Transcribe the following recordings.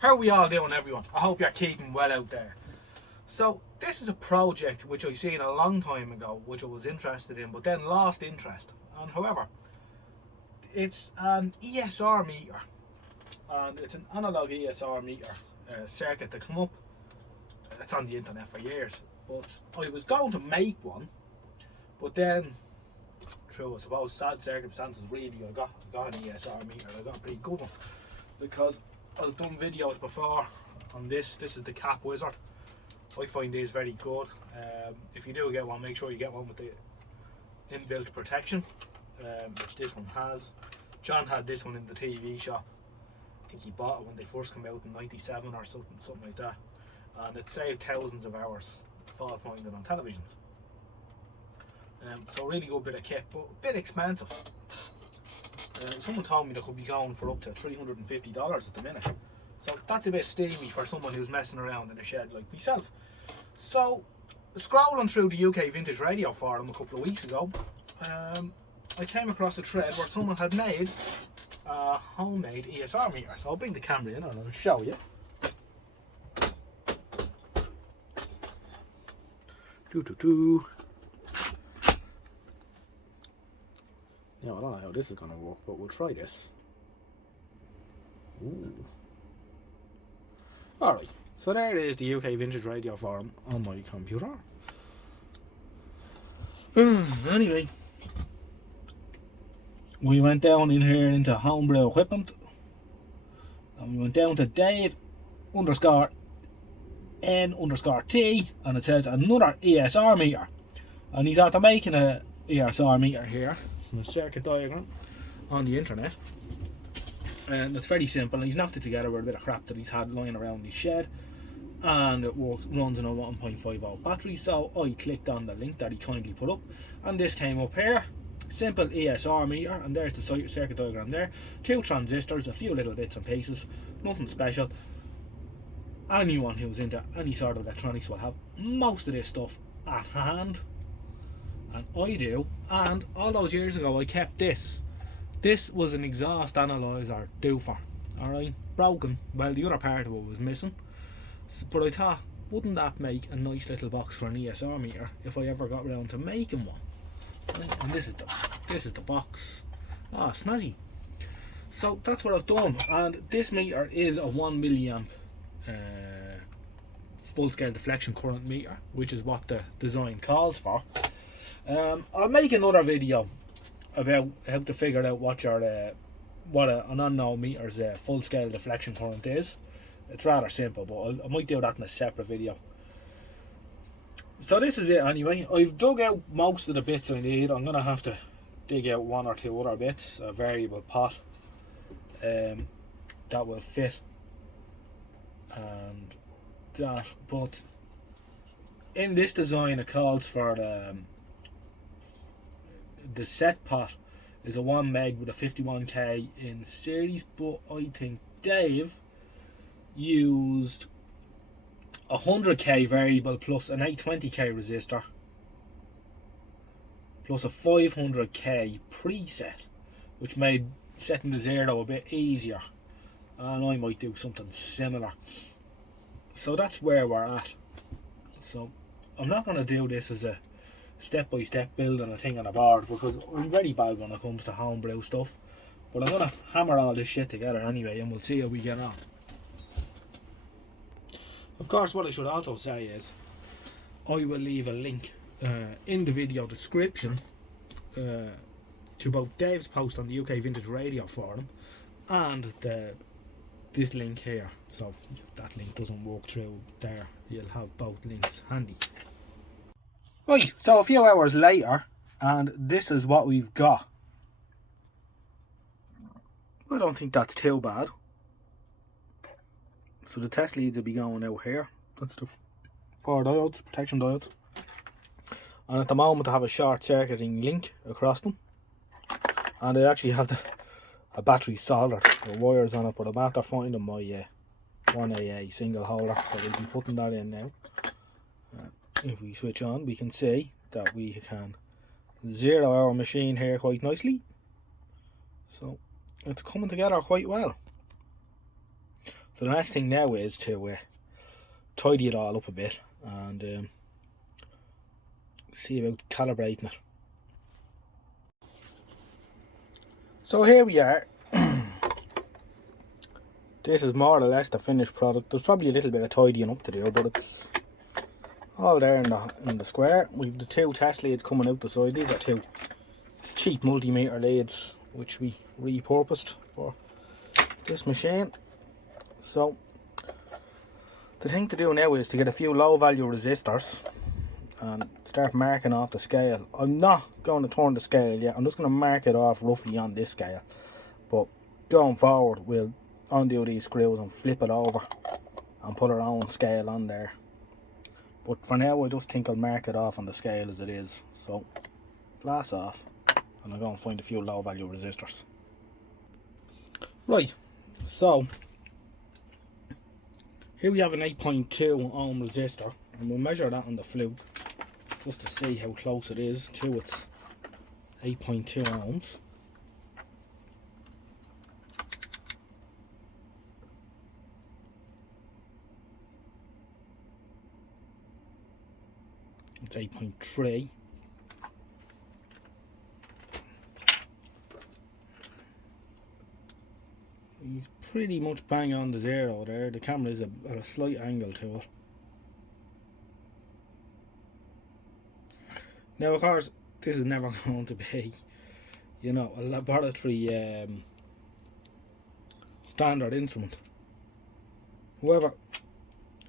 How are we all doing, everyone? I hope you're keeping well out there. So this is a project which I seen a long time ago, which I was interested in, but then lost interest. And however, it's an ESR meter, and it's an analog ESR meter circuit that come up. It's on the internet for years, but I was going to make one, but then through, I suppose, sad circumstances, really, I got an ESR meter. I got a pretty good one because I've done videos before on this. This is the Cap Wizard. I find these very good. If you do get one, make sure you get one with the inbuilt protection, which this one has. John had this one in the TV shop. I think he bought it when they first came out in '97 or something like that, and it saved thousands of hours fault finding on televisions. So really good bit of kit, but a bit expensive. Someone told me they could be going for up to $350 at the minute. So that's a bit steamy for someone who's messing around in a shed like myself. So, scrolling through the UK Vintage Radio forum a couple of weeks ago, I came across a thread where someone had made a homemade ESR meter. So I'll bring the camera in and I'll show you. Now, I don't know how this is going to work, but we'll try this. Ooh. Alright, so there it is, the UK Vintage Radio forum on my computer. Anyway, we went down in here into homebrew equipment, and we went down to Dave_N_T, and it says another ESR meter. And he's after making a ESR meter here, a circuit diagram on the internet, and it's very simple. He's knocked it together with a bit of crap that he's had lying around his shed, and it runs on a 1.5 volt battery. So I clicked on the link that he kindly put up, and this came up here. Simple ESR meter, and there's the circuit diagram there. 2 transistors, a few little bits and pieces, nothing special. Anyone who's into any sort of electronics will have most of this stuff at hand, and I do. And all those years ago I kept this. This was an exhaust analyzer doofer, alright, broken. Well, the other part of it was missing, but I thought, wouldn't that make a nice little box for an ESR meter if I ever got around to making one? Right, and this is the box. Ah, snazzy. So that's what I've done, and this meter is a 1 milliamp full scale deflection current meter, which is what the design calls for. I'll make another video about how to figure out what an unknown meter's full scale deflection current is. It's rather simple, but I might do that in a separate video. So this is it anyway. I've dug out most of the bits I need. I'm going to have to dig out 1 or 2 other bits, a variable pot that will fit, and that. But in this design it calls for the set pot is a 1 meg with a 51k in series, but I think Dave used 100k variable plus an 820k resistor plus a 500k preset, which made setting the 0 a bit easier, and I might do something similar. So that's where we're at. So I'm not going to do this as a step-by-step building a thing on a board, because I'm very bad when it comes to homebrew stuff, but I'm going to hammer all this shit together anyway, and we'll see how we get on. Of course, what I should also say is I will leave a link in the video description to both Dave's post on the UK Vintage Radio forum and this link here. So if that link doesn't work through there, you'll have both links handy. Right, so a few hours later, and this is what we've got. I don't think that's too bad. So the test leads will be going out here. That's the 4 diodes, protection diodes. And at the moment I have a short circuiting link across them. And I actually have a battery soldered, the wires on it, but I'm after finding my 1AA single holder, so we'll be putting that in now. If we switch on, we can see that we can zero our machine here quite nicely. So it's coming together quite well. So the next thing now is to tidy it all up a bit and see about calibrating it. So here we are. This is more or less the finished product. There's probably a little bit of tidying up to do, but it's all there in the square. We've the two test leads coming out the side. These are two cheap multimeter leads which we repurposed for this machine. So the thing to do now is to get a few low value resistors and start marking off the scale. I'm not going to turn the scale yet. I'm just going to mark it off roughly on this scale. But going forward, we'll undo these screws and flip it over and put our own scale on there. But for now, I just think I'll mark it off on the scale as it is. So, glass off, and I'll go and find a few low value resistors. Right, so here we have an 8.2 ohm resistor, and we'll measure that on the fluke just to see how close it is to its 8.2 ohms. It's 8.3. He's pretty much bang on the zero there. The camera is at a slight angle to it. Now of course this is never going to be, you know, a laboratory standard instrument. However,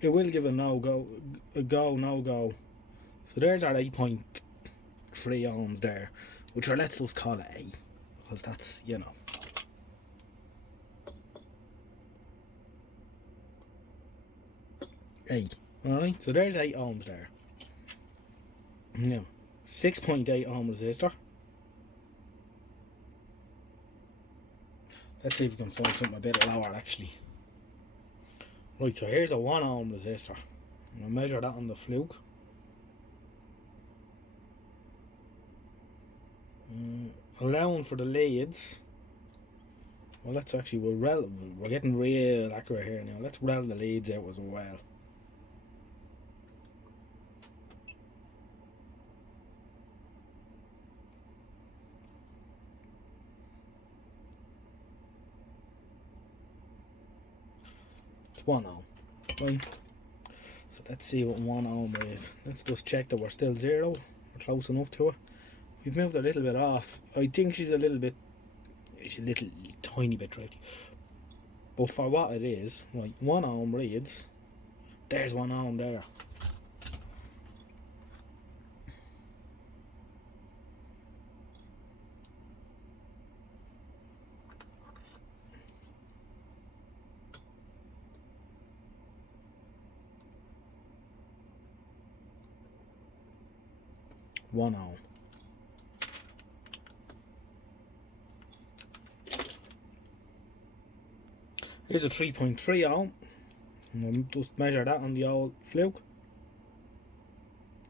it will give a no-go. So there's our 8.3 ohms there, which are, let's just call it A, because that's, you know. A. Alright, so there's 8 ohms there. Now, 6.8 ohm resistor. Let's see if we can find something a bit lower actually. Right, so here's a 1 ohm resistor. I'm going to measure that on the fluke. Allowing for the leads. Well, let's actually, we're getting real accurate here now. Let's rel the leads out as well. It's 1 ohm, right? So let's see what 1 ohm is. Let's just check that we're still zero. We're close enough to it. We've moved a little bit off. I think she's a little tiny bit drifty. But for what it is, right, 1 ohm reads, there's 1 ohm there. One ohm. Here's a 3.3 ohm, and we'll just measure that on the old fluke.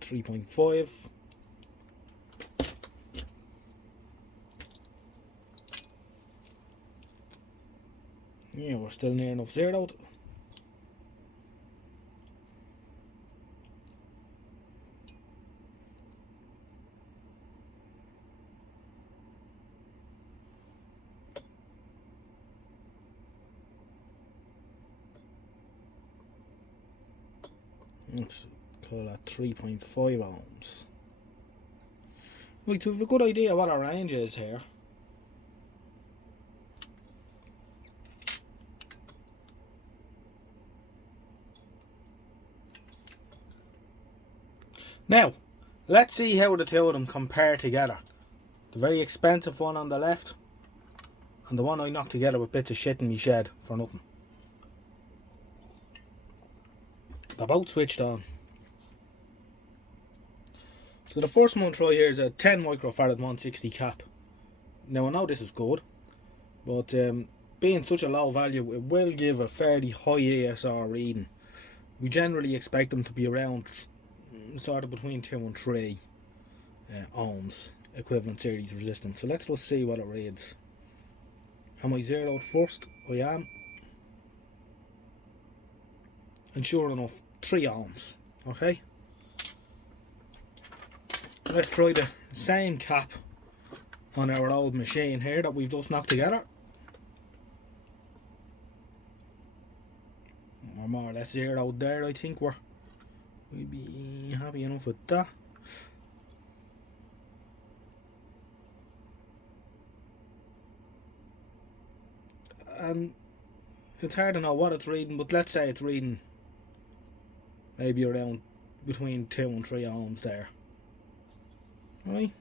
3.5. Yeah, we're still near enough zeroed. Let's call that 3.5 ohms. Right, so we have a good idea what our range is here. Now, let's see how the two of them compare together. The very expensive one on the left, and the one I knocked together with bits of shit in my shed for nothing. They're both switched on. So the first one try here is a 10 microfarad 160 cap. Now I know this is good, but being such a low value, it will give a fairly high ESR reading. We generally expect them to be around sort of between 2 and 3 ohms equivalent series resistance. So let's just see what it reads. Am I zeroed first? I am. and sure enough 3 ohms. Okay, let's try the same cap on our old machine here that we've just knocked together. We're more or less zeroed there. I think we'd be happy enough with that. And it's hard to know what it's reading, but let's say it's reading maybe around between 2 and 3 ohms there. Right,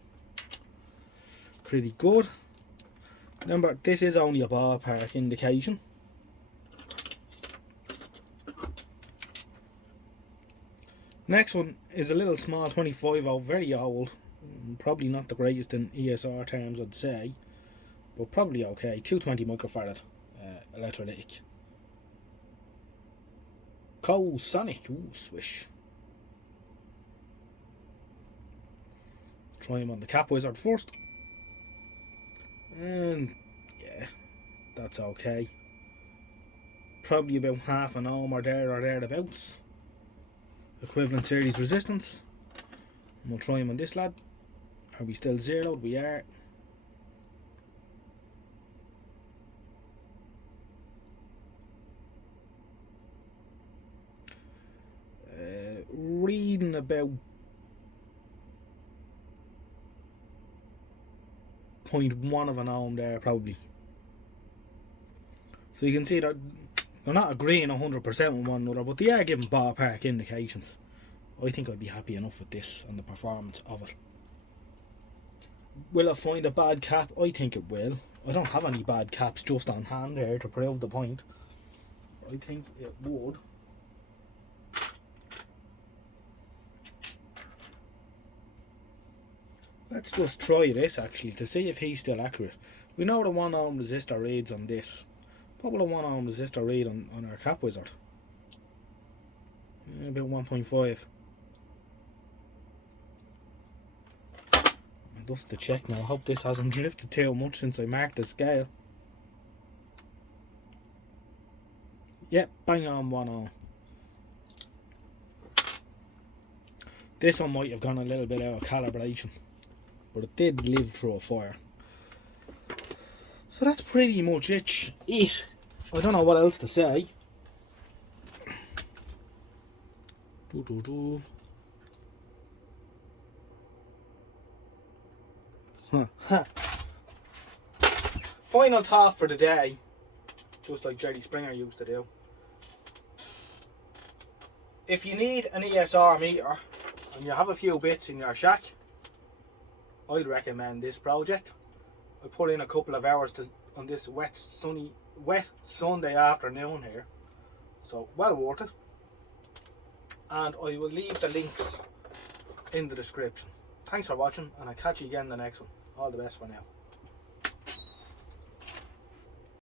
pretty good. Remember, this is only a ballpark indication. Next one is a little small 25 volt, very old, probably not the greatest in ESR terms, I'd say, but probably okay. 220 microfarad electrolytic. Sonic, ooh, swish. Try him on the cap wizard first, and yeah, that's okay. Probably about half an ohm or thereabouts. Equivalent series resistance. And we'll try him on this lad. Are we still zeroed? We are. Reading about 0.1 of an ohm there probably. So you can see that they're not agreeing 100% with one another, but they are giving ballpark indications. I think I'd be happy enough with this and the performance of it. Will it find a bad cap? I think it will. I don't have any bad caps just on hand here to prove the point. I think it would. Let's just try this actually to see if he's still accurate. We know the 1 ohm resistor reads on this. What will a 1 ohm resistor read on our cap wizard? About 1.5. Just to check now. I hope this hasn't drifted too much since I marked the scale. Yep, bang on 1 ohm. This one might have gone a little bit out of calibration, but it did live through a fire. So that's pretty much it. I don't know what else to say. Final thought for the day, just like Jerry Springer used to do. If you need an ESR meter and you have a few bits in your shack, I'd recommend this project. I put in a couple of hours on this wet Sunday afternoon here, so well worth it. And I will leave the links in the description. Thanks for watching, and I'll catch you again in the next one. All the best for now.